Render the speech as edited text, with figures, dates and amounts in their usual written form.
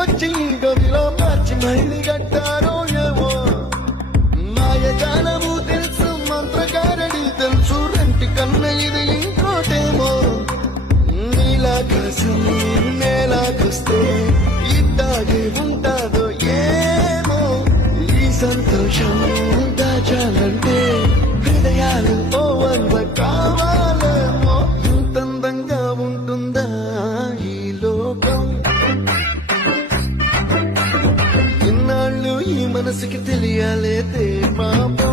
తీసుకొచ్చి గదిలో మార్చి మళ్ళీ కట్టారో ఏమో మాయజాలము తెలుసు మంత్రగారడి తెలుసు రెంటి కన్న ఇది ఇంకోటేమో నీలాకాశం నేలాకొస్తే ఇట్టాగే ఉంటాదో ఏమో ఈ సంతోషం దాచాలంటే హృదయాలు ఓ వంద కావాలేమో ఇంతందంగా ఉంటుందా ఈ లోకం ఇన్నాళ్ళు ఈ మనసుకి తెలియాలేదే పాపం